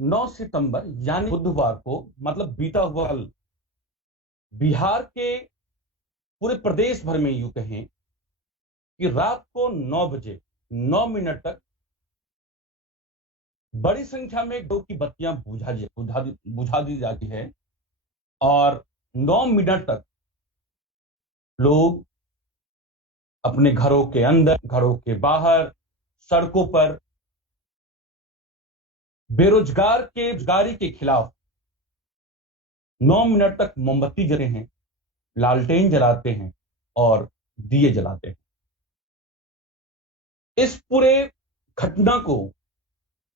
9 सितंबर यानी बुधवार को मतलब बीता हुआ कल बिहार के पूरे प्रदेश भर में यूं कहें कि रात को 9 बजे 9 मिनट तक बड़ी संख्या में घरों की बत्तियां बुझा दी जाती है और 9 मिनट तक लोग अपने घरों के अंदर, घरों के बाहर, सड़कों पर बेरोजगारी के खिलाफ 9 मिनट तक मोमबत्ती जलाते हैं, लालटेन जलाते हैं और दिए जलाते हैं। इस पूरे घटना को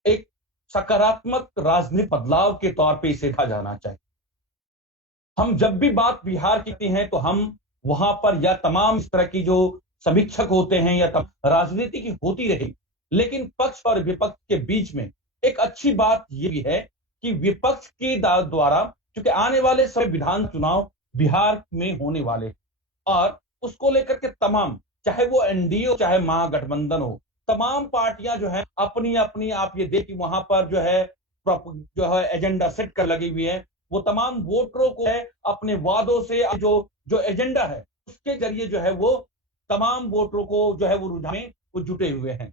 एक सकारात्मक राजनीतिक बदलाव के तौर पे इसे देखा जाना चाहिए। हम जब भी बात बिहार की हैं तो हम वहां पर या तमाम इस तरह की जो समीक्षक होते हैं या राजनीति की होती रही, लेकिन पक्ष और विपक्ष के बीच में एक अच्छी बात यह भी है कि विपक्ष के द्वारा, क्योंकि आने वाले सभी विधान चुनाव बिहार में होने वाले और उसको लेकर के तमाम, चाहे वो एनडीए हो चाहे महागठबंधन हो, तमाम पार्टियां जो है अपनी अपनी, आप ये देखिए वहां पर जो है एजेंडा सेट कर लगी हुई है। वो तमाम वोटरों को है अपने वादों से जो एजेंडा है उसके जरिए जो है वो तमाम वोटरों को जो है वो रुझाने वो जुटे हुए हैं।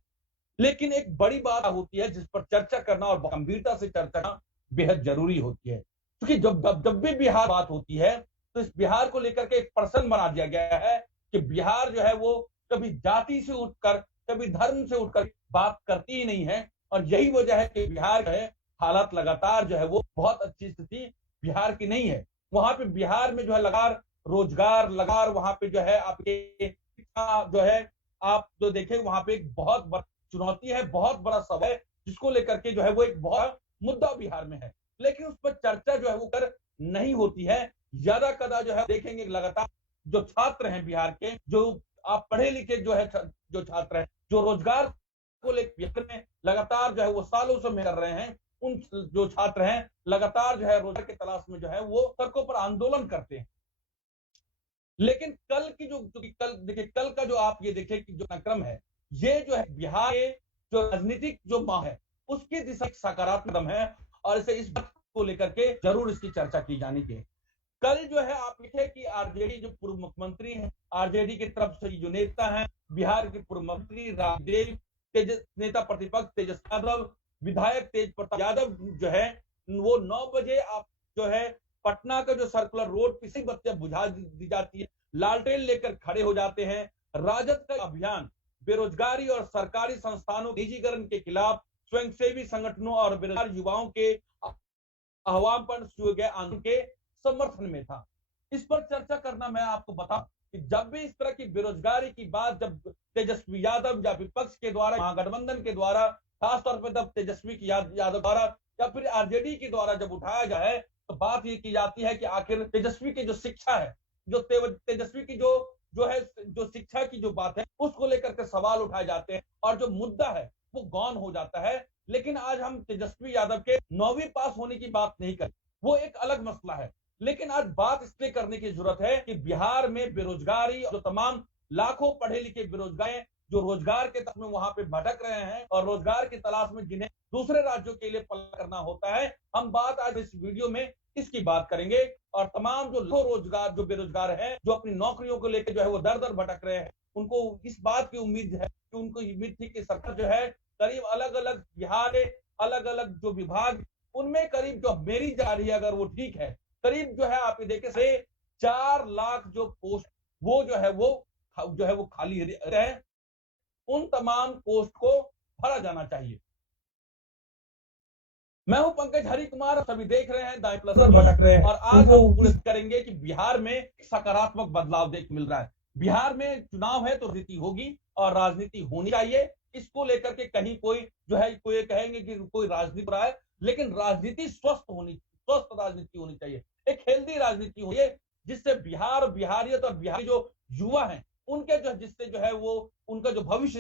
लेकिन एक बड़ी बात होती है जिस पर चर्चा करना और गंभीरता से चर्चा करना बेहद जरूरी होती है, क्योंकि जब भी बिहार बात होती है तो इस बिहार को लेकर के एक प्रश्न बना दिया गया है कि बिहार जो है वो कभी जाति से उठकर, कभी धर्म से उठकर बात करती ही नहीं है। और यही वजह है कि बिहार है हालात लगातार जो है वो बहुत अच्छी स्थिति बिहार की नहीं है। वहां पे बिहार में जो है लगातार रोजगार लगातार वहां पे जो है आपके जो है आप जो देखें वहां पे एक बहुत बड़ा चुनौती है, बहुत बड़ा सवाल है जिसको लेकर के जो है वो एक बहुत मुद्दा बिहार में है, लेकिन उस पर चर्चा जो है वो कर नहीं होती है। ज्यादा कदा जो है देखेंगे लगातार जो छात्र हैं बिहार के, जो आप पढ़े लिखे जो है जो छात्र हैं, जो रोजगार को लेकर में लगातार जो है वो सालों से कर रहे हैं, उन जो छात्र हैं लगातार जो है रोजगार की तलाश में जो है वो सड़कों पर आंदोलन करते हैं। लेकिन कल की जो कल देखिए, कल का जो आप ये देखें कि जो क्रम है, ये जो है बिहार के जो राजनीतिक जो माह है उसकी दिशा सकारात्मक है और इसे इस बात को लेकर के जरूर इसकी चर्चा की जानी चाहिए। कल जो है आप देखें कि आरजेडी जो पूर्व मुख्यमंत्री हैं, आरजेडी की तरफ से जो नेता हैं, बिहार के पूर्व मंत्री रामदेव, नेता प्रतिपक्ष तेजस्वी यादव, विधायक तेज प्रताप यादव जो है वो 9 बजे आप जो है पटना का जो सर्कुलर रोड किसी बत्तियां बुझा दी जाती है, लालटेन लेकर खड़े हो जाते हैं। राजद का अभियान बेरोजगारी और सरकारी संस्थानों के निजीकरण के खिलाफ स्वयंसेवी संगठनों और बेरोजगार युवाओं के आह्वान पर शुरू गए आंदोलन के समर्थन में था। इस पर चर्चा करना, मैं आपको बताऊं कि जब भी इस तरह की बेरोजगारी की बात जब तेजस्वी यादव या विपक्ष के द्वारा, महागठबंधन के द्वारा, खासतौर पर जब तेजस्वी यादव द्वारा या फिर आरजेडी के द्वारा जब उठाया जाए तो बात ये की जाती है कि आखिर तेजस्वी की जो शिक्षा है, जो तेजस्वी की जो है जो शिक्षा की जो बात है उसको लेकर के सवाल उठाए जाते हैं और जो मुद्दा है वो गौन हो जाता है। लेकिन आज हम तेजस्वी यादव के 9वीं पास होने की बात नहीं करें, वो एक अलग मसला है। लेकिन आज बात इसलिए करने की जरूरत है कि बिहार में बेरोजगारी, जो तमाम लाखों पढ़े लिखे बेरोजगार जो रोजगार के तलाश में वहां पे भटक रहे हैं और रोजगार की तलाश में जिन्हें दूसरे राज्यों के लिए पलायन करना होता है, हम बात आज इस वीडियो में इसकी बात करेंगे। और तमाम जो रोजगार जो बेरोजगार हैं, जो अपनी नौकरियों को लेकर जो है वो दर दर भटक रहे हैं, उनको इस बात की उम्मीद है कि उनको उम्मीद थी कि सरकार जो है करीब अलग अलग बिहार के अलग अलग जो विभाग, उनमें करीब जो मेरी जा रही है अगर वो ठीक है, करीब जो है आप ये देखें से 4 लाख जो पोस्ट वो जो है वो खाली है, उन तमाम पोस्ट को भरा जाना चाहिए। मैं हूं पंकज हरि कुमार, सभी देख रहे हैं दाएं प्लस भटक रहे हैं और आज हम पूरे करेंगे कि बिहार में सकारात्मक बदलाव देख मिल रहा है। बिहार में चुनाव है तो राजनीति होगी और राजनीति होनी चाहिए। इसको लेकर के कहीं कोई जो है कोई कहेंगे कि कोई राजनीति रहा है, लेकिन राजनीति स्वस्थ राजनीति होनी चाहिए, एक हेल्दी राजनीति होनी चाहिए जिससे बिहार, बिहारियत और बिहारी जो युवा हैं उनके जो जिससे जो है वो उनका जो भविष्य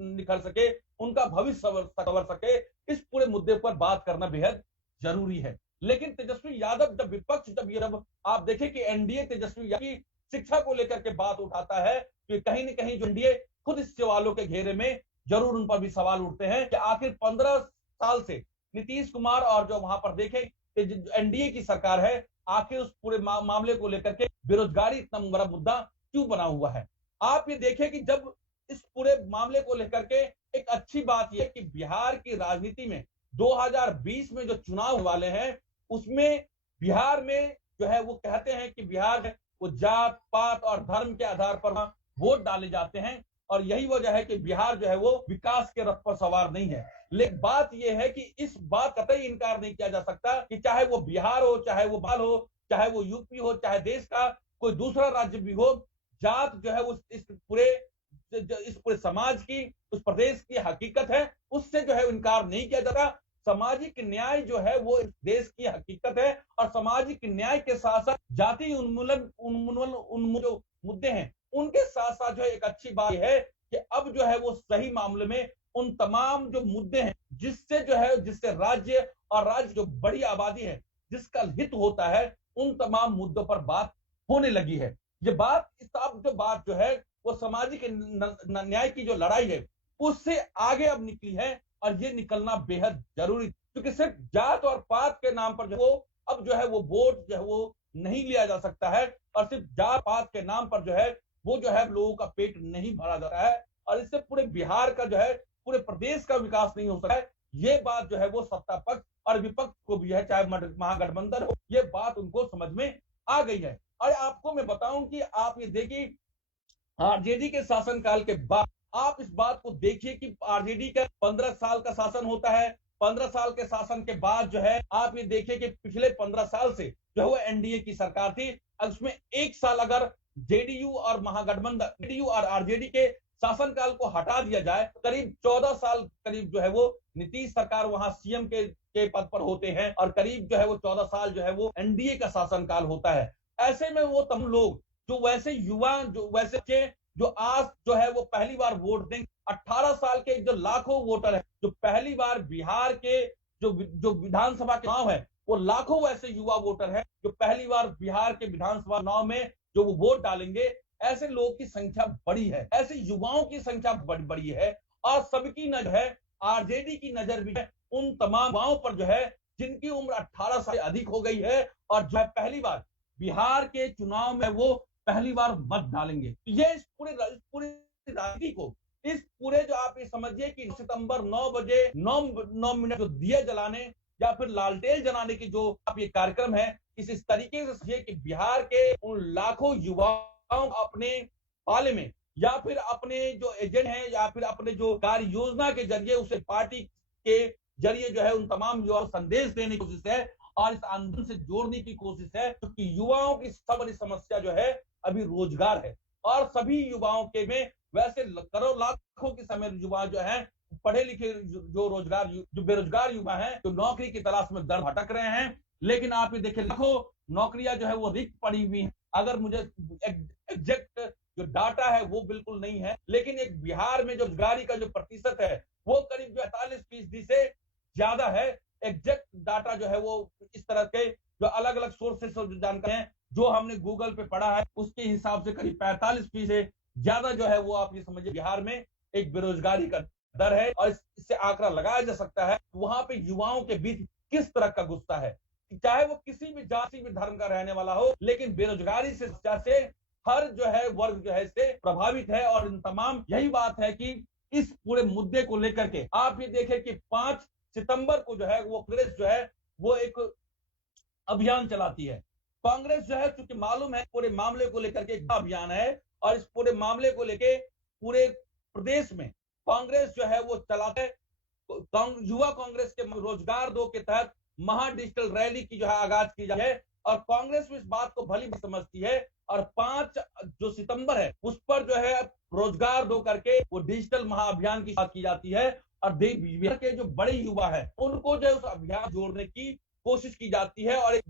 निखर सके, उनका भविष्य संवर सके, इस पूरे मुद्दे पर बात करना बेहद जरूरी है। लेकिन तेजस्वी यादव जब आप देखें कि एनडीए तेजस्वी यादव की शिक्षा को लेकर के बात उठाता है कि कहीं न कहीं जो एनडीए खुद इस सवालों के घेरे में जरूर उन पर भी सवाल उठते हैं कि आखिर 15 साल से नीतीश कुमार और जो वहां पर देखें कि जो एनडीए की सरकार है, आखिर उस पूरे मामले को लेकर के बेरोजगारी इतना बड़ा मुद्दा क्यों बना हुआ है। आप ये देखें कि जब इस पूरे मामले को लेकर के एक अच्छी बात यह कि बिहार की राजनीति में 2020 में जो चुनाव वाले हैं, उसमें बिहार में जो है वो कहते हैं कि बिहार है वो जात पात और धर्म के आधार पर वोट डाले जाते हैं, और यही वजह है कि बिहार जो है वो विकास के रथ पर सवार नहीं है। लेकिन बात यह है कि इस बात का कतई इनकार नहीं किया जा सकता कि चाहे वो बिहार हो, चाहे वो बाल हो, चाहे वो यूपी हो, चाहे देश का कोई दूसरा राज्य भी हो, जात जो है इस पूरे समाज की, उस प्रदेश की हकीकत है, उससे जो है इनकार नहीं किया जाता। सामाजिक न्याय जो है वो इस देश की हकीकत है, और सामाजिक न्याय के साथ साथ जाति उन्मूलन उन्मूलन जो मुद्दे हैं उनके साथ साथ जो है एक अच्छी बात है कि अब जो है वो सही मामले में उन तमाम जो मुद्दे हैं जिससे राज्य जो बड़ी आबादी है जिसका हित होता है, उन तमाम मुद्दों पर बात होने लगी है। ये बात जो बात जो है वो सामाजिक न्याय की जो लड़ाई है उससे आगे अब निकली है, और ये निकलना बेहद जरूरी, क्योंकि सिर्फ जात और पात के नाम पर जो है वो वोट जो है वो नहीं लिया जा सकता है, और सिर्फ जात पात के नाम पर जो है लोगों का पेट नहीं भरा जाता है, और इससे पूरे बिहार का जो है पूरे प्रदेश का विकास नहीं हो सकता है। ये बात जो है वो सत्ता पक्ष और विपक्ष को भी है, चाहे महागठबंधन हो, ये बात उनको समझ में आ गई है। और आपको मैं बताऊं कि आप ये देखिए आरजेडी के शासनकाल के बाद आप इस बात को देखिए कि आरजेडी का 15 साल का शासन होता है। 15 साल के शासन के बाद जो है आप ये देखिए कि पिछले 15 साल से जो है वो एनडीए की सरकार थी, उसमें एक साल अगर जेडीयू और महागठबंधन जेडीयू और आरजेडी के शासनकाल को हटा दिया जाए, करीब 14 साल करीब जो है वो नीतीश सरकार वहां सीएम के पद पर होते हैं, और करीब जो है वो 14 साल जो है वो एनडीए का शासनकाल होता है। ऐसे में वो तमाम लोग जो वैसे युवा जो आज जो है वो पहली बार वोट देंगे, 18 साल के जो लाखों वोटर है जो पहली बार बिहार के जो विधानसभा के चुनाव है, वो लाखों वैसे युवा वोटर है जो पहली बार बिहार के विधानसभा चुनाव में जो वो वोट डालेंगे। ऐसे लोगों की संख्या बड़ी है, ऐसे युवाओं की संख्या बड़ी है, और सबकी नजर है, आरजेडी की नजर भी है उन तमाम युवाओं पर जो है जिनकी उम्र 18 साल से अधिक हो गई है, और जो है पहली बार बिहार के चुनाव में वो पहली बार मत डालेंगे। ये इस पूरे राजनीति को, इस पूरे जो आप ये समझिए कि सितंबर 9 बजे 9 मिनट जो दिए जलाने या फिर लालटेन जलाने की जो आप ये कार्यक्रम है, इस तरीके से समझिए कि बिहार के उन लाखों युवाओं अपने पाले में या फिर अपने जो एजेंट हैं या फिर अपने जो कार्य योजना के जरिए उसे पार्टी के जरिए जो है उन तमाम युवाओं को संदेश देने की कोशिश है और इस आंदोलन से जोड़ने की कोशिश है, क्योंकि युवाओं की सबसे बड़ी समस्या जो है अभी रोजगार है, और सभी युवाओं के में वैसे करोड़ लाखों के समय युवा जो है पढ़े लिखे जो बेरोजगार युवा हैं जो नौकरी की तलाश में दर भटक रहे हैं। लेकिन आप ये देखिए लाखों नौकरियां जो है वो रिक्त पड़ी हुई हैं। अगर मुझे एग्जैक्ट जो डाटा है वो बिल्कुल नहीं है, लेकिन एक बिहार में जो रोजगारी का जो प्रतिशत है वो करीब 45% से ज्यादा है। एग्जैक्ट डाटा जो है वो इस तरह के जो अलग अलग सोर्सेस से जानकारी हैं जो हमने गूगल पे पढ़ा है उसके हिसाब से करीब 45% से ज्यादा जो है वो आप ये समझिए बिहार में एक बेरोजगारी का दर है, और इससे आंकड़ा लगाया जा सकता है वहां पे युवाओं के बीच किस तरह का गुस्सा है, चाहे वो किसी भी जाति भी धर्म का रहने वाला हो, लेकिन बेरोजगारी से हर जो है वर्ग जो है इससे प्रभावित है। और इन तमाम यही बात है कि इस पूरे मुद्दे को लेकर के आप ये देखें कि 5 सितंबर को जो है वो कांग्रेस जो है वो एक अभियान चलाती है। कांग्रेस जो है चूंकि मालूम है पूरे मामले को लेकर के एक अभियान है, और इस पूरे मामले को लेकर पूरे प्रदेश में कांग्रेस जो है वो चलाते युवा कांग्रेस के रोजगार 2 के तहत महा डिजिटल रैली की जो है आगाज की जाए है, और कांग्रेस इस बात को भली समझती है, और 5 जो सितंबर है उस पर जो है रोजगार 2 करके वो डिजिटल महाअभियान की बात की जाती है, और बिहार के जो बड़े युवा है उनको जो है उस अभियान जोड़ने की कोशिश की जाती है, और एक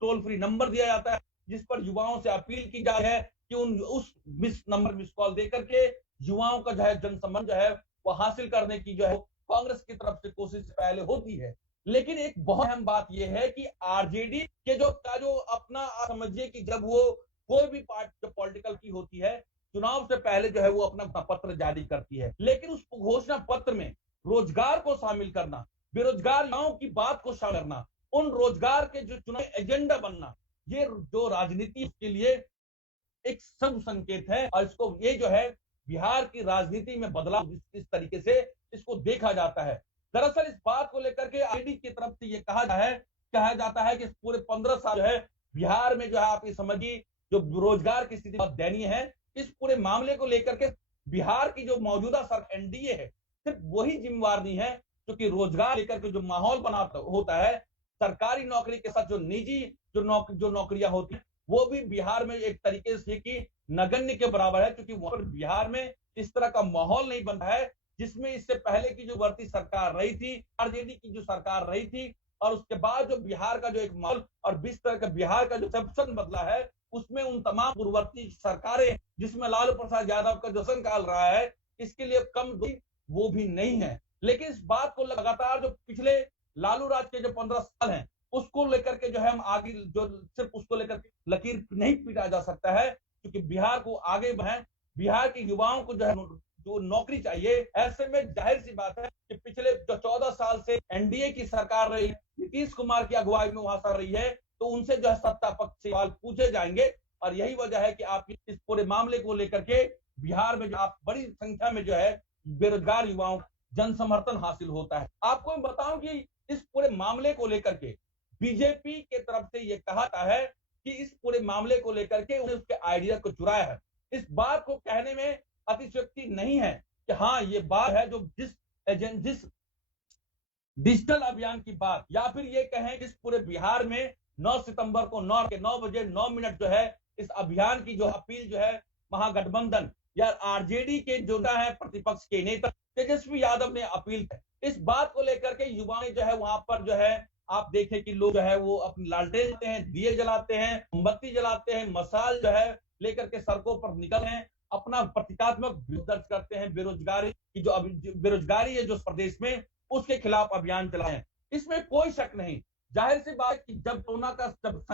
टोल फ्री नंबर दिया जाता है जिस पर युवाओं से अपील की जाए है कि उस मिस कॉल देकर के युवाओं का जो है जनसंबंध जो है वो हासिल करने की जो है कांग्रेस की तरफ से कोशिश पहले होती है। लेकिन एक बहुत अहम बात यह है कि आरजेडी के जो अपना समझिए कि जब वो कोई भी पार्टी जो पॉलिटिकल की होती है चुनाव से पहले जो है वो अपना पत्र जारी करती है, लेकिन उस घोषणा पत्र में रोजगार को शामिल करना बेरोजगार युवाओं की बात को शामिल करना, उन रोजगार के जो चुनावी एजेंडा बनना, ये जो राजनीति के लिए एक शुभ संकेत है। और इसको ये जो है बिहार की राजनीति में बदलाव इस तरीके से इसको देखा जाता है। दरअसल इस बात को लेकर के आईडी की तरफ से ये कहा जाता है कि पूरे 15 साल जो है बिहार में जो है आप ये समझिए जो रोजगार की स्थिति बहुत दयनीय है। इस पूरे मामले को लेकर के बिहार की जो मौजूदा सरकार एनडीए है सिर्फ वही जिम्मेवार नहीं है, क्योंकि रोजगार लेकर के जो माहौल बना होता है सरकारी नौकरी के साथ जो निजी जो नौकरियां होती है वो भी बिहार में एक तरीके से कि नगण्य के बराबर है, क्योंकि वहां पर बिहार में इस तरह का माहौल नहीं बन रहा है जिसमें इससे पहले की जो बढ़ती सरकार रही थी, आरजेडी की जो सरकार रही थी, और उसके बाद जो बिहार का जो एक माहौल और जिस तरह का बिहार का जो परसेप्शन बदला है उसमें उन तमाम पूर्ववर्ती सरकारें जिसमें लालू प्रसाद यादव का जो संकाल रहा है इसके लिए कम वो भी नहीं है। लेकिन इस बात को लगातार जो पिछले लालू राज के जो 15 साल हैं उसको लेकर के जो है हम आगे जो सिर्फ उसको लेकर के लकीर नहीं पीटा जा सकता है, क्योंकि बिहार को आगे बढ़े, बिहार के युवाओं को जो है जो नौकरी चाहिए। ऐसे में जाहिर सी बात है कि पिछले जो 14 साल से एनडीए की सरकार रही, नीतीश कुमार की अगुवाई में वहां रही है, तो उनसे जो है सत्ता पक्ष से सवाल पूछे जाएंगे। और यही वजह है कि आप इस पूरे मामले को लेकर के बिहार में जो आप बड़ी संख्या में जो है बेरोजगार युवाओं जन समर्थन हासिल होता है। आपको मैं बताऊं कि इस पूरे मामले को लेकर के बीजेपी के तरफ से यह कहा है कि इस पूरे मामले को लेकर के उन्हें उसके आइडिया को चुराया है। इस बात को कहने में अतिशयोक्ति नहीं है कि हाँ ये बात है जो जिस डिजिटल अभियान की बात, या फिर ये कहें इस पूरे बिहार में 9 सितंबर को 9 बजे 9 मिनट जो है इस अभियान की जो अपील जो है महागठबंधन या आरजेडी के जो है प्रतिपक्ष के नेता तेजस्वी यादव ने अपील की। इस बात को लेकर के युवा जो है वहां पर जो है आप देखें कि लोग जो है वो अपनी लालटेन जलाते हैं, दिए जलाते हैं, मोमबत्ती जलाते हैं, मसाल जो है लेकर के सड़कों पर निकल हैं, अपना प्रतीकात्मक दर्ज करते हैं। बेरोजगारी की जो बेरोजगारी है जो प्रदेश में उसके खिलाफ अभियान चलाए हैं, इसमें कोई शक नहीं। जाहिर सी बात कि जब कोरोना का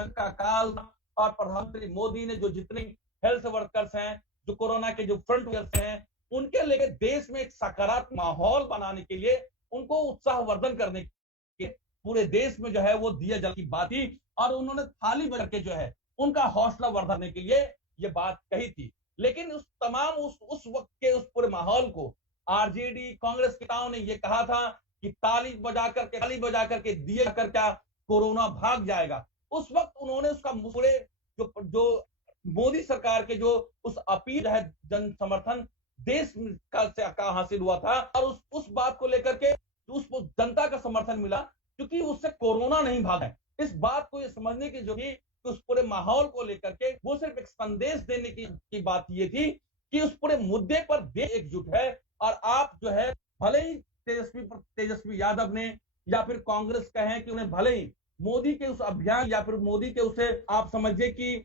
का काल और प्रधानमंत्री मोदी ने जो जितने हेल्थ वर्कर्स हैं, जो कोरोना के जो फ्रंट वर्कर्स हैं, उनके लेके देश में एक सकारात्मक माहौल बनाने के लिए, उनको उत्साहवर्धन करने के पूरे देश में जो है वो दिया जल की बात थी, और उन्होंने थाली बजा के जो है उनका हौसला वर्धने के लिए ये बात कही थी। लेकिन उस वक्त के उस पूरे माहौल को आरजेडी कांग्रेस के नेताओं ने ये कहा था कि ताली बजा करके दिए कर क्या कोरोना भाग जाएगा। उस वक्त उन्होंने उसका पूरे जो मोदी सरकार के जो उस अपील है जन समर्थन देश का हासिल हुआ था, और उस बात को लेकर के उस जनता का समर्थन मिला, क्योंकि उससे कोरोना नहीं भागा है। इस बात को ये समझने की जरूरत है कि उस पूरे माहौल को लेकर के वो सिर्फ एक संदेश देने की बात ये थी कि उस पूरे मुद्दे पर देश एकजुट है। और आप जो है भले ही तेजस्वी यादव ने या फिर कांग्रेस कहें कि उन्हें भले ही मोदी के उस अभियान या फिर मोदी के उसे आप समझिए कि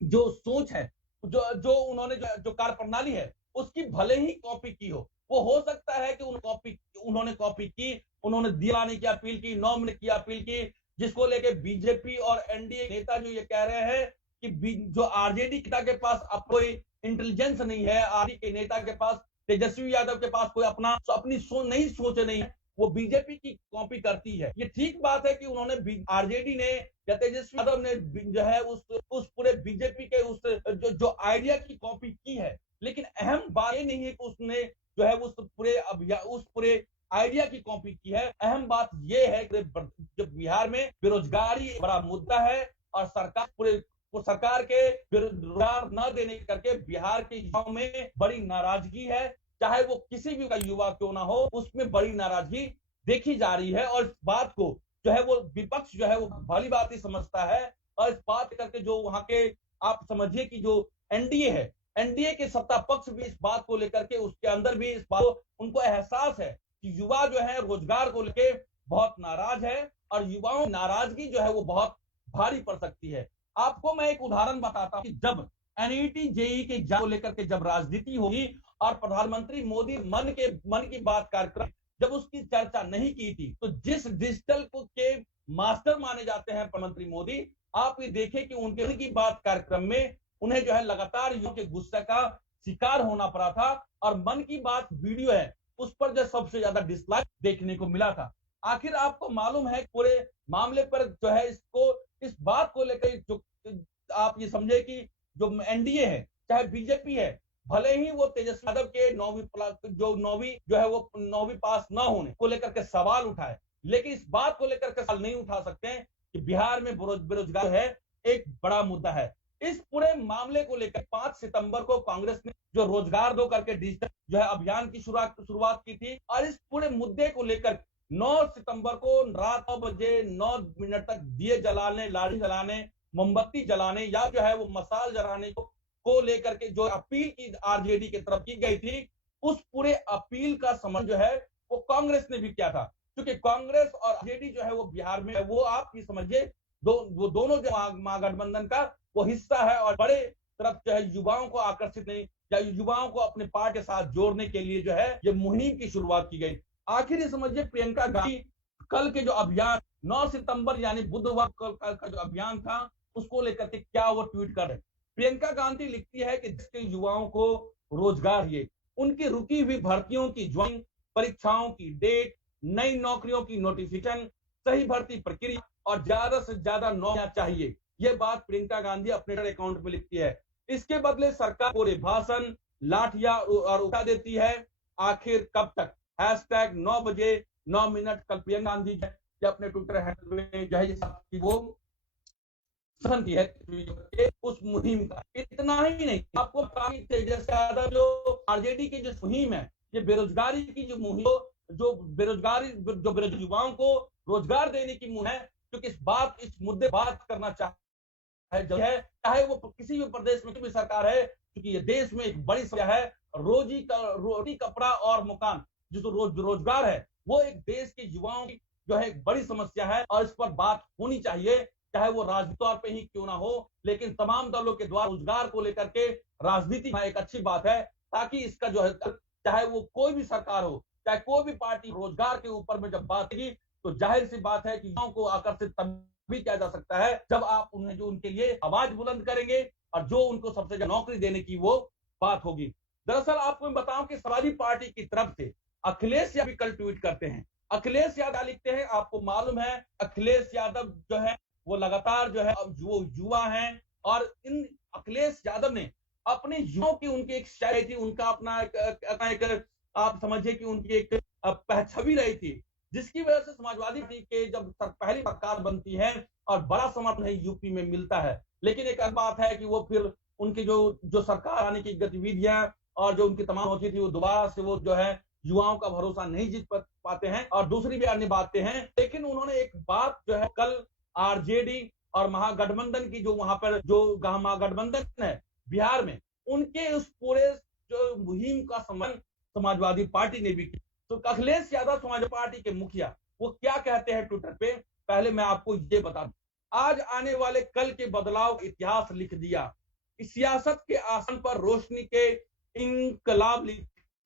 जो सोच है, जो उन्होंने जो कार्य प्रणाली है उसकी भले ही कॉपी की हो सकता है कि उन्होंने कॉपी की, उन्होंने दिलाने की अपील की, 9 मिनट की अपील की, जिसको लेके बीजेपी और एनडीए नेता जो ये कह रहे हैं कि जो आरजेडी के पास अब कोई इंटेलिजेंस नहीं है, आरजेडी के नेता के पास, तेजस्वी यादव के पास कोई अपनी सोच नहीं है, वो बीजेपी की कॉपी करती है। ये ठीक बात है कि उन्होंने आरजेडी ने या तेजस्वी यादव ने जो है उस पूरे बीजेपी के उस जो आइडिया की कॉपी की है, लेकिन अहम बात ये नहीं है कि उसने जो है उस पूरे आइडिया की कॉपी की है। अहम बात यह है कि जब बिहार में बेरोजगारी बड़ा मुद्दा है और सरकार के बेरोजगार न देने करके बिहार के युवाओं में बड़ी नाराजगी है, चाहे वो किसी भी का युवा क्यों ना हो, उसमें बड़ी नाराजगी देखी जा रही है। और इस बात को जो है वो विपक्ष जो है वो भली बात ही समझता है, और इस बात करके जो वहां के आप समझिए कि जो एनडीए है, एनडीए के सत्ता पक्ष भी इस बात को लेकर के उसके अंदर भी इस बात उनको एहसास है कि युवा जो है रोजगार को लेके बहुत नाराज है, और युवाओं की नाराजगी जो है वो बहुत भारी पड़ सकती है। आपको मैं एक उदाहरण बताता हूं कि जब एनईटी जेईई के एग्जाम को लेकर के जब राजनीति होगी और प्रधानमंत्री मोदी मन की बात कार्यक्रम जब उसकी चर्चा नहीं की थी, तो जिस डिजिटल के मास्टर माने जाते हैं प्रधानमंत्री मोदी, आप ये देखें कि उनके मन की बात कार्यक्रम में उन्हें जो है लगातार युवाओं के गुस्से का शिकार होना पड़ा था। और मन की बात वीडियो है, उस पर जो सबसे ज्यादा डिसलाइक देखने को मिला था। आखिर आपको मालूम है पूरे मामले पर जो है इसको इस बात को लेकर जो आप ये समझे कि जो एनडीए है चाहे बीजेपी है, भले ही वो तेजस्वी यादव के नौवीं जो है वो नौवीं पास ना होने को लेकर के सवाल उठाए, लेकिन इस बात को लेकर के सवाल नहीं उठा सकते हैं कि बिहार में बेरोजगार है एक बड़ा मुद्दा है। इस पूरे मामले को लेकर 5 सितंबर को कांग्रेस ने जो रोजगार दो करके डिजिटल जो है अभियान की शुरुआत की थी, और इस पूरे मुद्दे को लेकर 9 सितंबर को रात 9 बजे 9 मिनट तक दिए जलाने, लाठी जलाने, मोमबत्ती जलाने या जो है वो मसाल जलाने को लेकर के जो अपील की आरजेडी की तरफ की गई थी, उस पूरे अपील का समर्थन जो है वो कांग्रेस ने भी किया था। क्योंकि कांग्रेस और आरजेडी जो है वो बिहार में वो आप ये समझिए वो दोनों जो महागठबंधन का वो हिस्सा है, और बड़े तरफ जो है युवाओं को आकर्षित नहीं या युवाओं को अपने पार्टी के साथ जोड़ने के लिए जो है ये मुहिम की शुरुआत की गई। आखिर ये समझिए प्रियंका गांधी कल के जो अभियान 9 सितंबर यानी बुधवार का जो अभियान था उसको लेकर के क्या वो ट्वीट कर रहे। प्रियंका गांधी लिखती है कि जिसके युवाओं को रोजगार ये उनकी रुकी हुई भर्तियों की ज्वाइनिंग, परीक्षाओं की डेट, नई नौकरियों की नोटिफिकेशन, सही भर्ती प्रक्रिया और ज्यादा से ज्यादा नौकरियां चाहिए। ये बात प्रियंका गांधी अपने अकाउंट में लिखती है। इसके बदले सरकार पूरे भाषण, लाठियां और उठा देती है। आखिर कब तक? हैशटैग 9 बजे 9 मिनट कल प्रियंका गांधी जी अपने ट्विटर हैंडल में जो है वो की है उस मुहिम का। इतना ही नहीं, आपको जैसे जो आरजेडी की जो मुहिम है, ये बेरोजगारी की जो मुहिम, जो बेरोजगारी जो युवाओं को रोजगार देने की मुहिम है, क्योंकि इस मुद्दे बात करना चाहे वो किसी भी प्रदेश में भी सरकार है, क्योंकि ये देश में एक बड़ी समस्या है रोटी कपड़ा और मकान। जो रोजगार है वो एक देश के युवाओं की जो है एक बड़ी समस्या है, और इस पर बात होनी चाहिए, चाहे वो राजनीतिक तौर पे ही क्यों ना हो, लेकिन तमाम दलों के द्वारा रोजगार को लेकर के राजनीति में एक अच्छी बात है, ताकि इसका जो है चाहे वो कोई भी सरकार हो, चाहे कोई भी पार्टी रोजगार के ऊपर में जब बात की, तो जाहिर सी बात है कि युवाओं को आकर्षित तभी किया जा सकता है जब आप उन्हें जो उनके लिए आवाज बुलंद करेंगे और जो उनको सबसे ज्यादा नौकरी देने की वो बात होगी। दरअसल आपको मैं बताऊं कि समाजवादी पार्टी की तरफ से अखिलेश यादव कल ट्वीट करते हैं। अखिलेश यादव लिखते हैं, आपको मालूम है अखिलेश यादव जो है वो लगातार जो है वो युवा हैं, और इन अखिलेश यादव ने अपने युवाओं की उनकी एक शायरी थी, उनका अपना एक आप समझिए कि उनकी एक छवि रही थी, जिसकी वजह से समाजवादी पार्टी के जब पहली सरकार बनती है और बड़ा समर्थन है यूपी में मिलता है। लेकिन एक बात है कि वो फिर उनकी जो सरकार आने की गतिविधियां और जो उनकी तमाम होती थी वो दोबारा से वो जो है युवाओं का भरोसा नहीं जीत पाते हैं, और दूसरी भी अन्य बातें हैं। लेकिन उन्होंने एक बात जो है कल आरजेडी और महागठबंधन की जो वहां पर जो महागठबंधन है बिहार में, उनके उस पूरे जो मुहिम का समर्थन समाजवादी पार्टी ने भी किया। तो अखिलेश यादव समाजवादी पार्टी के मुखिया वो क्या कहते हैं ट्विटर पे, पहले मैं आपको ये बता दूं। आज आने वाले कल के बदलाव का इतिहास लिख दिया, इस सियासत के आसन पर रोशनी के इंकलाब लिख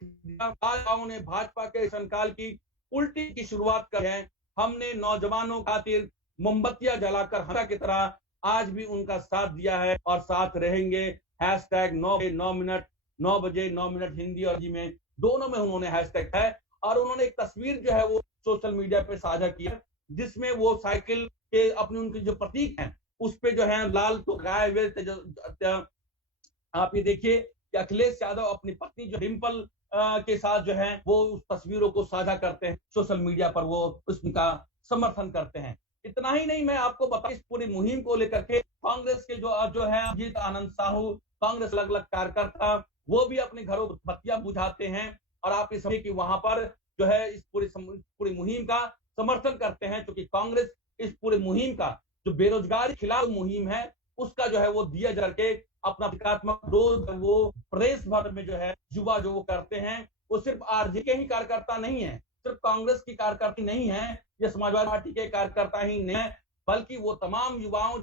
दिया। ने भाजपा के संकाल की उल्टी की शुरुआत कर है। हमने नौजवानों खातिर मोमबत्तियां जलाकर हमेशा की तरह आज भी उनका साथ दिया है और साथ रहेंगे। हैशटैग 9 मिनट 9 बजे 9 मिनट हिंदी और अंग्रेजी में दोनों में उन्होंने हैशटैग है, और उन्होंने एक तस्वीर जो है वो सोशल मीडिया पे साझा किया, जिसमें वो साइकिल के अपने उनके जो प्रतीक हैं उस पे जो है लाल तो गाए हुए। आप ये देखिए कि अखिलेश यादव अपनी पत्नी जो डिम्पल के साथ जो है वो उस तस्वीरों को साझा करते हैं सोशल मीडिया पर, वो उसका समर्थन करते हैं। इतना ही नहीं, मैं आपको बता इस पूरी मुहिम को लेकर के कांग्रेस के जो है अजीत आनंद साहू, कांग्रेस अलग अलग कार्यकर्ता वो भी अपने घरों बत्तियां बुझाते हैं, और आप ये समझिए कि वहां पर जो है इस पूरी मुहिम का समर्थन करते हैं, क्योंकि कांग्रेस इस पूरे मुहिम का जो बेरोजगारी खिलाफ मुहिम है उसका जो है वो दिया जल के अपना विकासात्मक विरोध वो प्रदेश भर में जो है युवा जो वो करते हैं। वो सिर्फ आरजेडी के ही कार्यकर्ता नहीं है, सिर्फ कांग्रेस की कार्यकर्ता नहीं है, ये समाजवादी पार्टी के कार्यकर्ता ही नहीं है, बल्कि वो तमाम युवाओं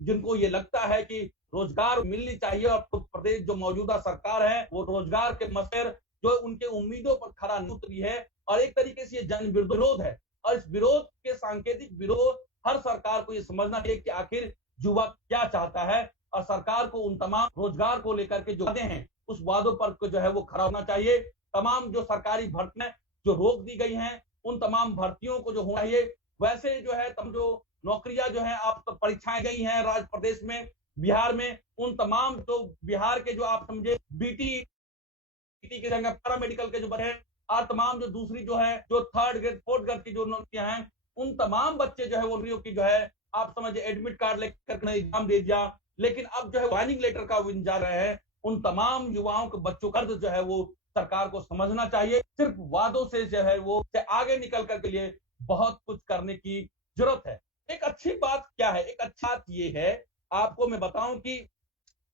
जिनको ये लगता है कि रोजगार मिलनी चाहिए, और तो प्रदेश जो मौजूदा सरकार है वो रोजगार के मसले जो उनके उम्मीदों पर खरा नहीं उतरी है, और एक तरीके से ये जन विरोध है। और इस विरोध के सांकेतिक विरोध हर सरकार को ये समझना चाहिए कि आखिर युवा क्या चाहता है, और सरकार को उन तमाम रोजगार को लेकर के जो वादे हैं उस वादों पर जो है वो खरा होना चाहिए। तमाम जो सरकारी भर्तियां जो रोक दी गई हैं, उन तमाम भर्तियों को जो होना चाहिए, वैसे जो है तम जो नौकरियां जो है आप परीक्षाएं गई हैं राज्य प्रदेश में, बिहार में, उन तमाम जो बिहार के जो आप समझे बीटी की जगह पैरामेडिकल के जो बने हैं, और तमाम जो दूसरी जो है जो थर्ड ग्रेड फोर्थ ग्रेड की जो नौकरियां हैं, उन तमाम बच्चे जो है वो नौकरियों की जो है आप समझिए एडमिट कार्ड लेकर एग्जाम दे दिया, लेकिन अब जो है ज्वाइनिंग लेटर का वो इंतजार रहे हैं। उन तमाम युवाओं के बच्चों का जो है वो सरकार को समझना चाहिए। सिर्फ वादों से जो है वो से आगे निकल कर के लिए बहुत कुछ करने की जरूरत है। एक अच्छी बात क्या है? एक अच्छी बात ये है, आपको मैं बताऊं कि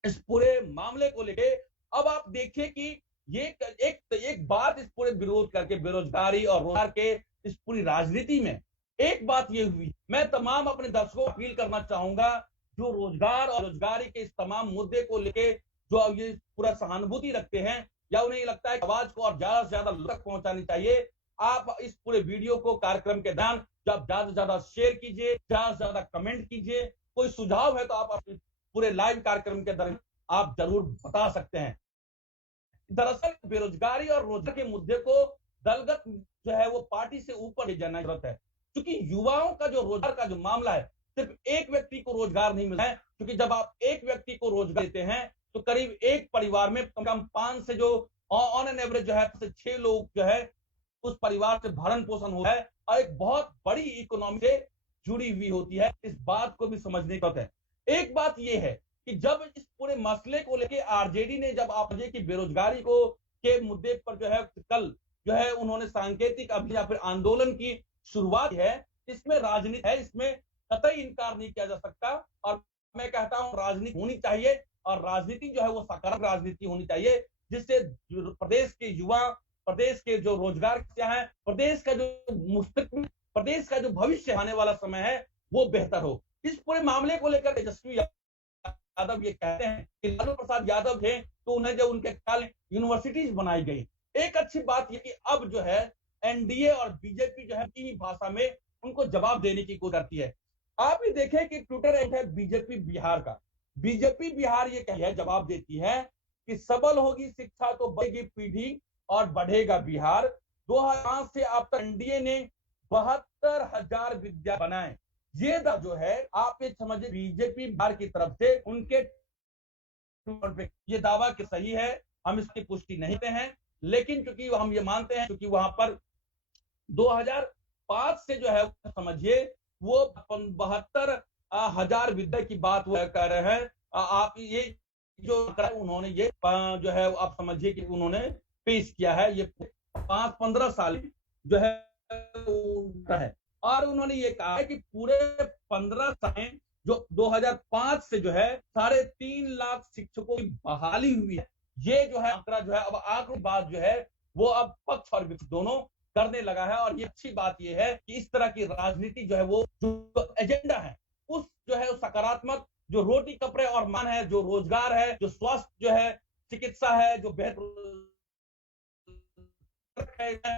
इस पूरे मामले को लेके अब आप देखिए कि ये एक बात इस पूरे विरोध करके बेरोजगारी और रोजगार के इस पूरी राजनीति में एक बात ये हुई, मैं तमाम अपने दर्शकों को अपील करना चाहूंगा, जो रोजगार और रोजगारी के इस तमाम मुद्दे को लेके जो ये पूरा सहानुभूति रखते हैं या उन्हें ये लगता है कि आवाज को और ज्यादा से ज्यादा लोग तक पहुंचानी चाहिए, आप इस पूरे वीडियो को कार्यक्रम के दौरान जब ज्यादा से ज्यादा शेयर कीजिए, ज्यादा से ज्यादा कमेंट कीजिए। कोई सुझाव है तो आप अपने पूरे लाइव कार्यक्रम के दौरान आप जरूर बता सकते हैं। दरअसल बेरोजगारी और रोजगार के मुद्दे को दलगत जो है वो पार्टी से ऊपर ले जाना जरूरत है, क्योंकि युवाओं का जो रोजगार का जो मामला है, सिर्फ एक व्यक्ति को रोजगार नहीं मिलता है, क्योंकि जब आप एक व्यक्ति को रोजगार देते हैं तो करीब एक परिवार में कम से कम 5 से जो ऑन एन एवरेज जो है 6 लोग जो है उस परिवार से भरण पोषण हो है और एक बहुत बड़ी इकोनॉमी से जुड़ी हुई होती है। इस बात को भी समझने की जरूरत है। एक बात यह है कि जब इस पूरे मसले को लेकर आरजेडी ने जब आप की बेरोजगारी को के मुद्दे पर जो है कल जो है उन्होंने सांकेतिक अभियान या फिर आंदोलन की शुरुआत है, इसमें राजनीति है, इसमें कतई इनकार नहीं किया जा सकता। और मैं कहता हूं राजनीति होनी चाहिए और राजनीति जो है वो सकारात्मक राजनीति होनी चाहिए, जिससे प्रदेश के युवा, प्रदेश के जो रोजगार है, प्रदेश का जो मुस्तकबिल, प्रदेश का जो भविष्य आने वाला समय है वो बेहतर हो। इस पूरे मामले को लेकर तेजस्वी यादव ये कहते हैं कि लालू प्रसाद यादव थे तो उन्हें जो उनके काल यूनिवर्सिटीज बनाई गई। एक अच्छी बात ये कि अब जो है एनडीए और बीजेपी जो है की भाषा में उनको जवाब देने की कोशिश करती है। आप ये देखें कि ट्विटर एक है बीजेपी बिहार का, बीजेपी बिहार ये कह जवाब देती है कि सबल होगी शिक्षा तो बढ़ेगी पीढ़ी और बढ़ेगा बिहार। 2005 से अब तक एनडीए ने 72,000 विद्या बनाए। ये जो है आप ये समझिए बीजेपी बिहार की तरफ से उनके ये दावा कि सही है, हम इसकी पुष्टि नहीं करते हैं, लेकिन क्योंकि हम ये मानते हैं क्योंकि वहां पर 2005 से जो है समझिए वो 72,000 विद्या की बात वो कर रहे हैं। आप ये जो उन्होंने ये जो है आप समझिए कि उन्होंने पेश किया है, ये 5-15 साल जो है और उन्होंने ये कहा है कि पूरे 15 साल जो 2005 से जो है 3.5 लाख शिक्षकों की बहाली हुई है। ये जो है आंकड़ा जो है अब आंकड़ों बात जो है वो अब पक्ष और विपक्ष दोनों करने लगा है। और ये अच्छी बात ये है कि इस तरह की राजनीति जो है वो जो एजेंडा है उस जो है सकारात्मक जो रोटी कपड़े और मान है, जो रोजगार है, जो स्वास्थ्य जो है, चिकित्सा है, जो बेहतर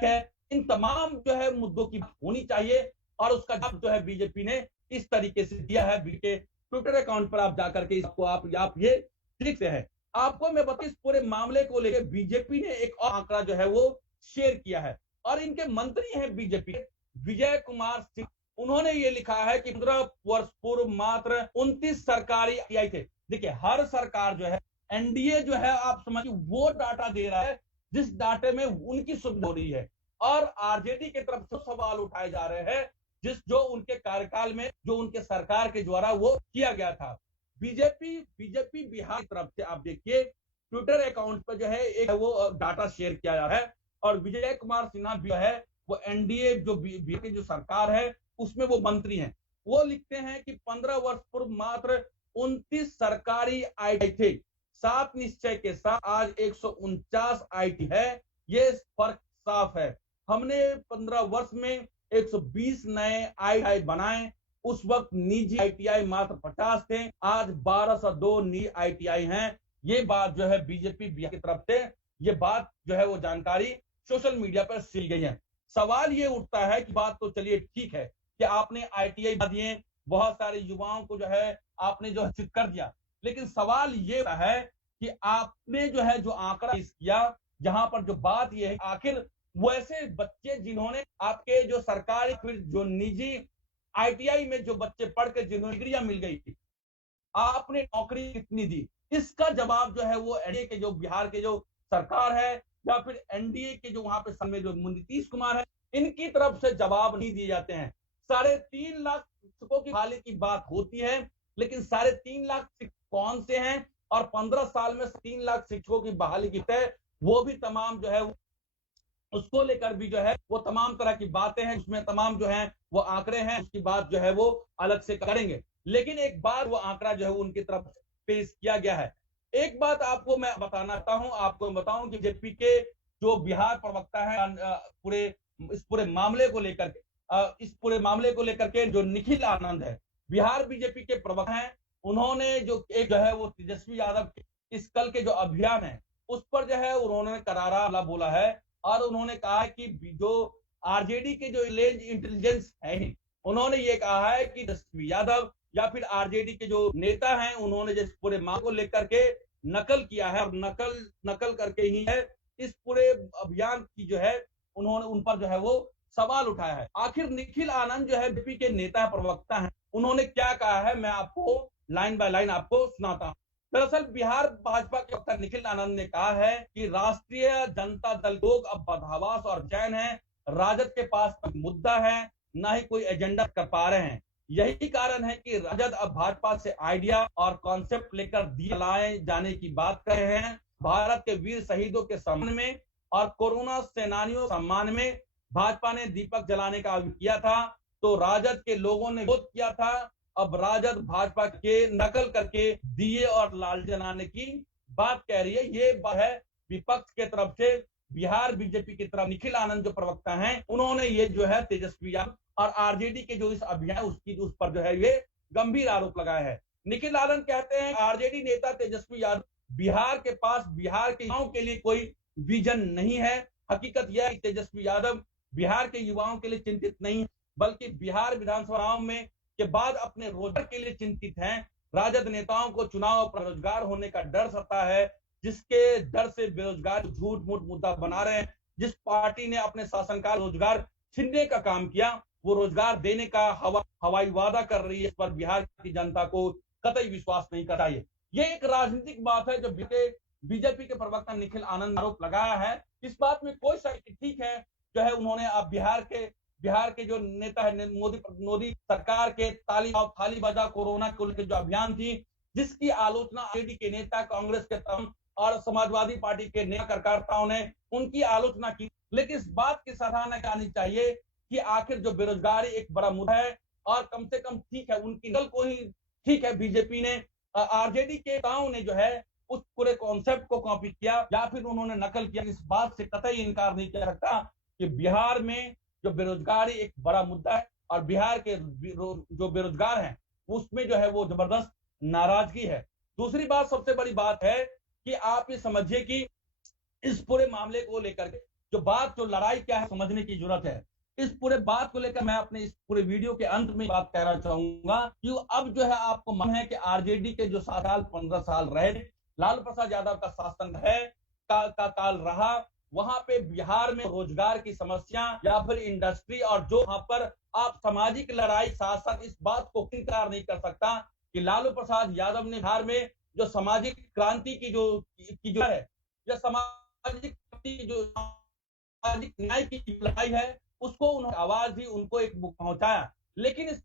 है, इन तमाम जो है मुद्दों की होनी चाहिए। और उसका जवाब जो है बीजेपी ने इस तरीके से दिया है। बीजेपी के ट्विटर अकाउंट पर आप जाकर के इसको आप ये ठीक से है। आपको मैं बता इस पूरे मामले को लेकर बीजेपी ने एक और आंकड़ा जो है वो शेयर किया है और इनके मंत्री हैं बीजेपी विजय कुमार सिंह, उन्होंने ये लिखा है कि 15 वर्ष पूर्व मात्र 29 सरकारी आई थे। देखिए हर सरकार जो है एनडीए जो है आप समझिए वो डाटा दे रहा है जिस डाटे में उनकी सुविधा हो रही है और आरजेडी की तरफ से सवाल उठाए जा रहे हैं जो उनके कार्यकाल में जो उनके सरकार के द्वारा वो किया गया था। बीजेपी बिहार की तरफ से आप देखिए ट्विटर अकाउंट पर जो है एक वो डाटा शेयर किया जा रहा है और विजय कुमार सिन्हा भी है वो एनडीए जो बिहार की जो सरकार है उसमें वो मंत्री हैं। वो लिखते हैं कि 15 वर्ष पूर्व मात्र 29 सरकारी आईटी थे, 7 निश्चय के साथ आज 149 आईटी है। ये फर्क साफ है। हमने 15 वर्ष में 120 नए आईटीआई बनाए। उस वक्त निजी आईटीआई मात्र 50 थे, आज 1202 निजी आईटीआई हैं। ये बात जो है बीजेपी बिहार की तरफ से ये बात जो है वो जानकारी सोशल मीडिया पर सी गई है। सवाल ये उठता है कि बात तो चलिए ठीक है कि आपने आईटीआई दिए, बहुत सारे युवाओं को जो है आपने जो है कर दिया, लेकिन सवाल ये है कि आपने जो है जो आंकड़ा पेश किया जहां पर जो बात यह है, आखिर वो ऐसे बच्चे जिन्होंने आपके जो सरकारी फिर जो निजी आईटीआई में जो बच्चे पढ़ के जिन्होंने डिग्रियां मिल गई, आपने नौकरी कितनी दी? इसका जवाब जो है वो एनडीए के जो बिहार के जो सरकार है या फिर एनडीए के जो वहां पे समय जो नीतीश कुमार है, इनकी तरफ से जवाब नहीं दिए जाते हैं। 3.5 लाख शिक्षकों की बहाली की बात होती है, लेकिन 3.5 लाख कौन से हैं और 15 साल में 3 लाख शिक्षकों की बहाली की तय, वो भी तमाम जो है उसको लेकर भी जो है वो तमाम तरह की बातें हैं, उसमें तमाम जो है वो आंकड़े हैं, उसकी बात जो है वो अलग से करेंगे। लेकिन एक बार वो आंकड़ा जो है वो उनकी तरफ पेश किया गया है। एक बात आपको मैं बताना चाहता हूं, आपको बताऊं कि जेपी के जो बिहार प्रवक्ता है पूरे इस पूरे मामले को लेकर के इस पूरे मामले को लेकर के जो निखिल आनंद है, बिहार बीजेपी के प्रवक्ता हैं, उन्होंने जो एक जो है वो तेजस्वी यादव इस कल के जो अभियान है उस पर जो है उन्होंने करारा बोला है और उन्होंने कहा है कि जो आरजेडी के जो इंटेलिजेंस है, उन्होंने ये कहा है कि तेजस्वी यादव या फिर आरजेडी के जो नेता हैं, उन्होंने जिस पूरे मामले को लेकर के नकल किया है और नकल करके ही है इस पूरे अभियान की जो है उन्होंने उन पर जो है वो सवाल उठाया है। आखिर निखिल आनंद जो है बीजेपी के नेता प्रवक्ता हैं, उन्होंने क्या कहा है मैं आपको लाइन बाय लाइन आपको सुनाता हूं। दरअसल बिहार भाजपा के वक्ता निखिल आनंद ने कहा है कि राष्ट्रीय जनता दल लोग अब बदहवास और चैन है, राजद के पास मुद्दा है, ना ही कोई एजेंडा कर पा रहे हैं। यही कारण है कि राजद अब भाजपा से आइडिया और कॉन्सेप्ट लेकर दिए लाए जाने की बात कर रहे हैं। भारत के वीर शहीदों के सम्मान में और कोरोना सेनानियों सम्मान में भाजपा ने दीपक जलाने का किया था, तो राजद के लोगों ने विरोध किया था। अब राजद भाजपा के नकल करके दिए और लाल जलाने की बात कह रही है। ये है विपक्ष के तरफ से बिहार बीजेपी की तरफ निखिल आनंद जो प्रवक्ता हैं, उन्होंने ये जो है तेजस्वी यादव और आरजेडी के जो इस अभियान उस पर जो है ये गंभीर आरोप लगाए हैं। निखिल आनंद कहते हैं आरजेडी नेता तेजस्वी यादव बिहार के पास बिहार के युवाओं के लिए कोई विजन नहीं है। हकीकत यह है कि तेजस्वी यादव बिहार के युवाओं के लिए चिंतित नहीं, बल्कि बिहार विधानसभाओं में के बाद अपने रोजगार के लिए चिंतित हैं। राजद नेताओं को चुनाव पर रोजगार होने का डर सता है, जिसके डर से बेरोजगार झूठ मूठ मुद्दा बना रहे हैं। जिस पार्टी ने अपने शासनकाल रोजगार छीनने का काम किया, वो रोजगार देने का हवाई वादा कर रही है। इस पर बिहार की जनता को कतई विश्वास नहीं करना चाहिए। ये एक राजनीतिक बात है जो बीजेपी के प्रवक्ता निखिल आनंद आरोप लगाया है। इस बात में कोई शक ठीक है, जो है उन्होंने अब बिहार के जो नेता है मोदी सरकार के थाली बजा कोरोना को लेकर जो अभियान थी, जिसकी आलोचना आरजेडी के नेता, कांग्रेस के और समाजवादी पार्टी के नेता कार्यकर्ताओं ने उनकी आलोचना की। लेकिन इस बात की सराहना करनी चाहिए कि आखिर जो बेरोजगारी एक बड़ा मुद्दा है और कम से कम ठीक है उनकी नकल को ही ठीक है बीजेपी ने आरजेडी के नेताओं ने जो है उस पूरे कॉन्सेप्ट को कॉपी किया या फिर उन्होंने नकल किया। इस बात से कतई इनकार नहीं किया सकता कि बिहार में जो बेरोजगारी एक बड़ा मुद्दा है और बिहार के जो बेरोजगार हैं उसमें जो है वो जबरदस्त नाराजगी है। दूसरी बात, सबसे बड़ी बात है कि आप ये समझिए कि इस पूरे मामले को लेकर के जो लड़ाई क्या है समझने की जरूरत है। इस पूरे बात को लेकर मैं अपने इस पूरे वीडियो के अंत में बात कहना चाहूंगा कि अब जो है आपको मालूम है कि आरजेडी के जो 7 साल 15 साल रहे, लालू प्रसाद यादव का शासन है का काल रहा, वहां पे बिहार में रोजगार की समस्या या फिर इंडस्ट्री और जो वहां पर आप सामाजिक लड़ाई, साथ साथ इस बात को इनकार नहीं कर सकता कि लालू प्रसाद यादव ने बिहार में जो सामाजिक क्रांति की जो है या सामाजिक न्याय की लड़ाई है, उसको उन्होंने आवाज दी, उनको एक बुक पहुंचाया। लेकिन इस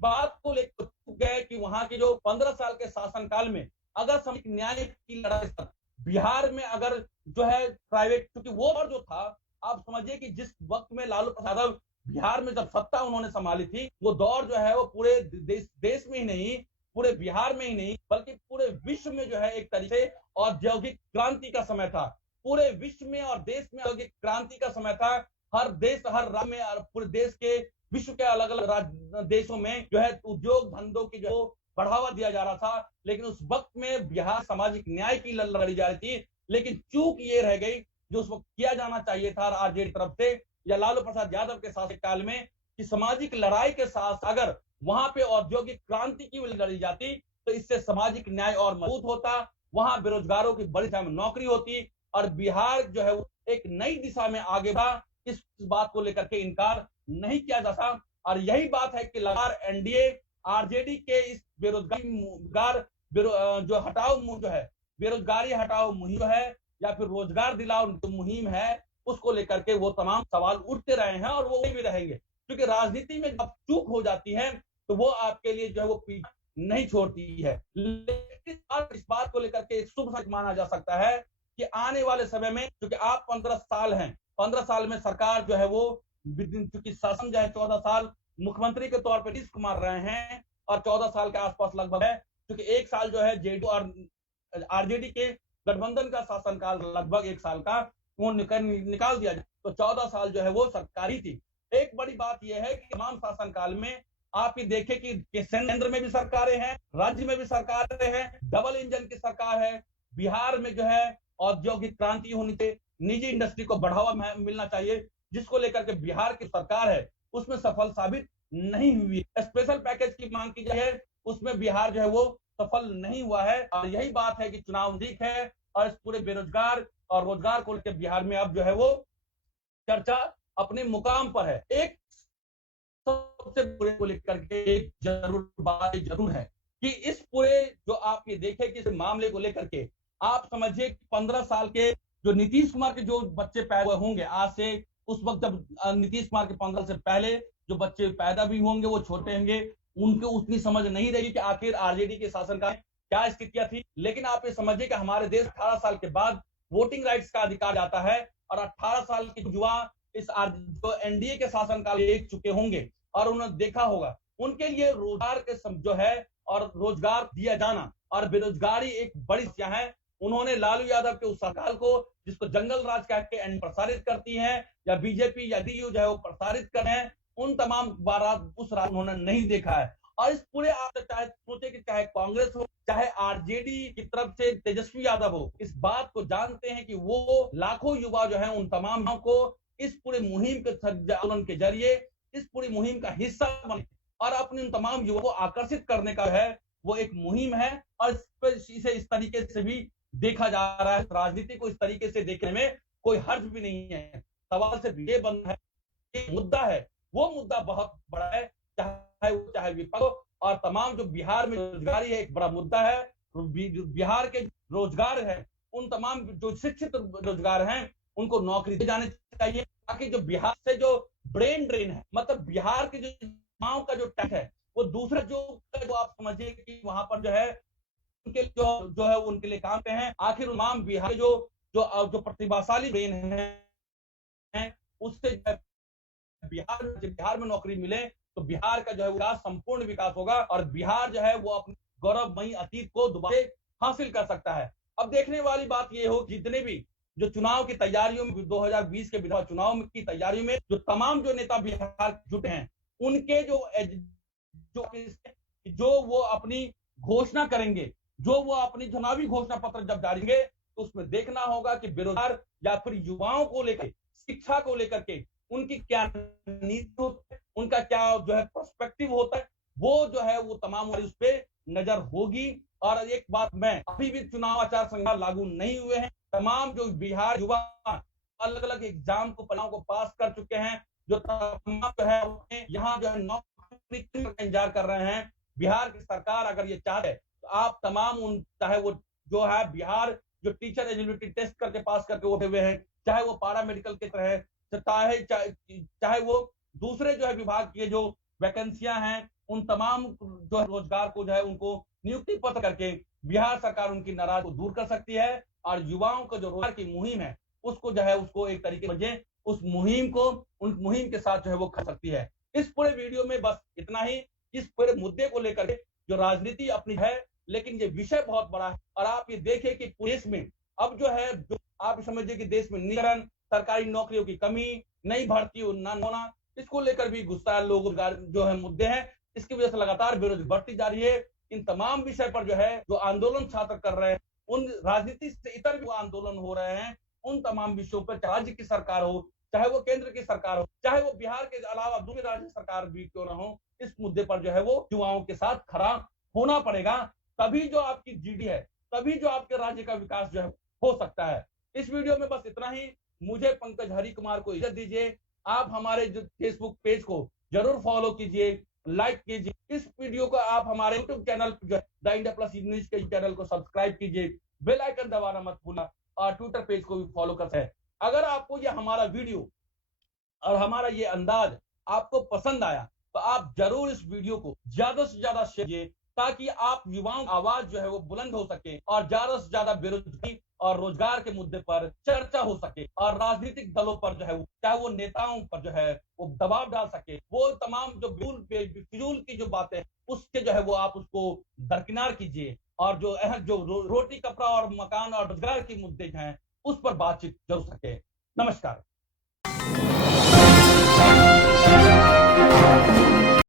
बात को लेकर गए कि वहां के जो 15 साल के शासनकाल में अगर सामाजिक न्याय की लड़ाई बिहार में अगर जो है प्राइवेट, क्योंकि वो और जो था, आप समझिए कि जिस वक्त में लालू प्रसाद यादव बिहार में जब सत्ता उन्होंने संभाली थी, वो दौर जो है वो पूरे देश में ही नहीं, पूरे बिहार में ही नहीं बल्कि पूरे विश्व में जो है एक तरीके से औद्योगिक क्रांति का समय था। पूरे विश्व में और देश में औद्योगिक क्रांति का समय था। हर देश, हर राज्य में और पूरे देश के विश्व के अलग अलग देशों में जो है उद्योग धंधों की जो बढ़ावा दिया जा रहा था। लेकिन उस वक्त में बिहार सामाजिक न्याय की लड़ी जा रही थी। लेकिन चूक ये रह गई जो उस वक्त किया जाना चाहिए था आरजेडी तरफ से या लालू प्रसाद यादव के शासनकाल में, कि सामाजिक लड़ाई के साथ अगर वहां पे औद्योगिक क्रांति की लड़ी जाती तो इससे सामाजिक न्याय और मजबूत होता, वहां बेरोजगारों की बड़ी संख्या में नौकरी होती, और बिहार जो है वो एक नई दिशा में आगे बढ़ा, इस बात को लेकर के इनकार नहीं किया जा सकता। और यही बात है कि लगातार एनडीए आरजेडी के इस जो हटाओ जो है बेरोजगारी हटाओ मुहिम है या फिर रोजगार दिलाओ जो मुहिम है, उसको लेकर के वो तमाम सवाल उठते रहे हैं और वो भी रहेंगे, क्योंकि राजनीति में जब चूक हो जाती है तो वो आपके लिए जो है वो पीछा नहीं छोड़ती है। लेकिन इस बात को लेकर के एक शुभ संकेत माना जा सकता है कि आने वाले समय में, क्योंकि आप 15 साल हैं, 15 साल में सरकार जो है वो, चूंकि शासन जो है 14 साल मुख्यमंत्री के तौर पर नीतीश कुमार रहे हैं और 14 साल के आसपास लगभग है, क्योंकि एक साल जो है जेडीयू और आरजेडी के गठबंधन का शासनकाल लगभग एक साल का वो निकाल दिया जाए तो 14 साल जो है वो सरकारी थी। एक बड़ी बात यह है कि तमाम शासनकाल में आप ये देखें कि केंद्र में भी सरकारें हैं, राज्य में भी सरकारें हैं, डबल इंजन की सरकार है। बिहार में जो है औद्योगिक क्रांति होनी चाहिए, निजी इंडस्ट्री को बढ़ावा मिलना चाहिए, जिसको लेकर के बिहार की सरकार है उसमें सफल साबित नहीं हुई। स्पेशल पैकेज की मांग की जाए, उसमें बिहार जो है वो सफल नहीं हुआ है। और यही बात है कि चुनाव नजदीक है और इस पूरे बेरोजगार और रोजगार को लेकर बिहार में अब जो है वो चर्चा अपने मुकाम पर है। एक सबसे बुरे को लेकर के एक जरूर है कि इस पूरे जो आप ये देखें कि इस मामले को लेकर के आप समझिए 15 साल के जो नीतीश कुमार के जो बच्चे पैदा हुए होंगे आज से, उस वक्त जब नीतीश कुमार के 15 से पहले जो बच्चे पैदा भी होंगे वो छोटे होंगे, उनको उतनी समझ नहीं रहेगी कि आखिर आरजेडी के शासन का क्या स्थितियां थी। लेकिन आप ये समझिए कि हमारे देश 18 साल के बाद वोटिंग राइट्स का अधिकार जाता है और 18 साल के युवा इस जो एनडीए के शासनकाल देख चुके होंगे और उन्होंने देखा होगा, उनके लिए रोजगार के जो है और रोजगार दिया जाना और बेरोजगारी एक बड़ी समस्या है। उन्होंने लालू यादव के उस सरकार को, जिसको जंगल राज कह के प्रसारित करती है, या बीजेपी या डीयू जो है वो प्रसारित कर रहे हैं, उन तमाम बारात उस राज उन्होंने नहीं देखा है। और इस पूरे आप चाहे सोचे कि चाहे कांग्रेस हो चाहे आरजेडी की तरफ से तेजस्वी यादव हो, इस बात को जानते हैं कि वो लाखों युवा जो है उन तमाम को इस पूरे मुहिम के आंदोलन के जरिए इस पूरी मुहिम का हिस्सा बने और अपने उन तमाम युवाओं को आकर्षित करने का है वो एक मुहिम है। और इसे इस तरीके से भी देखा जा रहा है, राजनीति को इस तरीके से देखने में कोई हर्ज भी नहीं है। सवाल सिर्फ ये बंद है, एक मुद्दा है, वो मुद्दा बहुत बड़ा है, चाहे विपक्ष और तमाम जो बिहार में रोजगारी है एक बड़ा मुद्दा है। बिहार के रोजगार है, उन तमाम जो शिक्षित रोजगार हैं उनको नौकरी दे जाने चाहिए, ताकि जो बिहार से जो ब्रेन ड्रेन है, मतलब बिहार के जो युवाओं का जो टैलेंट है वो दूसरे जो आप समझिए कि वहां पर जो है उनके जो है उनके लिए काम पे हैं। आखिर तमाम बिहार जो प्रतिभाशाली ब्रेन है उससे बिहार में नौकरी मिले तो बिहार का जो है विकास संपूर्ण विकास होगा और बिहार जो है वो अपने गौरवमयी अतीत को दोबारा हासिल कर सकता है। अब देखने वाली बात ये हो, जितने भी जो चुनाव की तैयारियों में 2020 के विधानसभा चुनाव की तैयारियों में जो तमाम जो नेता बिहार जुटे हैं, उनके जो वो अपनी घोषणा करेंगे, जो वो अपनी चुनावी घोषणा पत्र जब डालेंगे तो उसमें देखना होगा कि बेरोजगार या फिर युवाओं को लेकर, शिक्षा को लेकर के उनकी क्या नीति होती है, उनका क्या जो है पर्सपेक्टिव होता है, वो जो है वो तमाम उस पर नजर होगी। और एक बात, मैं अभी भी चुनाव आचार संहिता लागू नहीं हुए हैं, तमाम जो बिहार युवा अलग अलग एग्जाम को परीक्षाओं को पास कर चुके हैं, जो तमाम जो है यहाँ जो है नौकरी का इंतजार कर रहे हैं, बिहार की सरकार अगर ये चाहते है तो आप तमाम उन, चाहे वो जो है बिहार जो टीचर एलिजिबिलिटी टेस्ट करके पास करके उठे हुए हैं, चाहे वो पारा मेडिकल के तरह, चाहे वो दूसरे जो है विभाग के जो वैकेंसियां हैं, उन तमाम जो है रोजगार को जो है उनको नियुक्ति पत्र करके बिहार सरकार उनकी नाराज को दूर कर सकती है और युवाओं को जो रोजगार की मुहिम है उसको जो है उसको एक तरीके से उस मुहिम को उन मुहिम के साथ जो है वो कर सकती है। इस पूरे वीडियो में बस इतना ही, इस पूरे मुद्दे को लेकर जो राजनीति अपनी है, लेकिन ये विषय बहुत बड़ा है। और आप ये देखें कि देश में अब जो है, जो आप समझिए कि देश में निजीकरण, सरकारी नौकरियों की कमी, नई भर्ती न होना, इसको लेकर भी गुस्सा लोग जो है मुद्दे हैं, इसकी वजह से लगातार बेरोजगारी बढ़ती जा रही है। इन तमाम विषय पर जो है जो आंदोलन छात्र कर रहे हैं, उन राजनीति से इतर जो आंदोलन हो रहे हैं, उन तमाम विषयों पर राज्य की सरकार हो, चाहे वो केंद्र की सरकार हो, चाहे वो बिहार के अलावा दूसरी राज्य सरकार भी क्यों ना हो, इस मुद्दे पर जो है वो युवाओं के साथ खड़ा होना पड़ेगा। तभी जो आपकी जीडी है, तभी जो आपके राज्य का विकास जो है हो सकता है। इस वीडियो में बस इतना ही। मुझे पंकज हरि कुमार को इजाजत दीजिए। आप हमारे जो फेसबुक पेज को जरूर फॉलो कीजिए, लाइक कीजिए। इस वीडियो को आप हमारे YouTube channel the India plus news के चैनल को सब्सक्राइब कीजिए, बेल आइकन दबाना मत भूलना और ट्विटर पेज को भी फॉलो कर सकते हैं। अगर आपको ये हमारा वीडियो और हमारा ये अंदाज आपको पसंद आया तो आप जरूर इस वीडियो को ज्यादा से ज्यादा शेयर कीजिए, ताकि आप युवाओं की आवाज जो है वो बुलंद हो सके और ज्यादा से ज्यादा बेरोजगारी और रोजगार के मुद्दे पर चर्चा हो सके और राजनीतिक दलों पर जो है चाहे वो नेताओं पर जो है वो दबाव डाल सके। वो तमाम जो फिजूल की जो बातें उसके जो है वो आप उसको दरकिनार कीजिए और जो रोटी कपड़ा और मकान और रोजगार के मुद्दे हैं उस पर बातचीत जरूर सके। नमस्कार।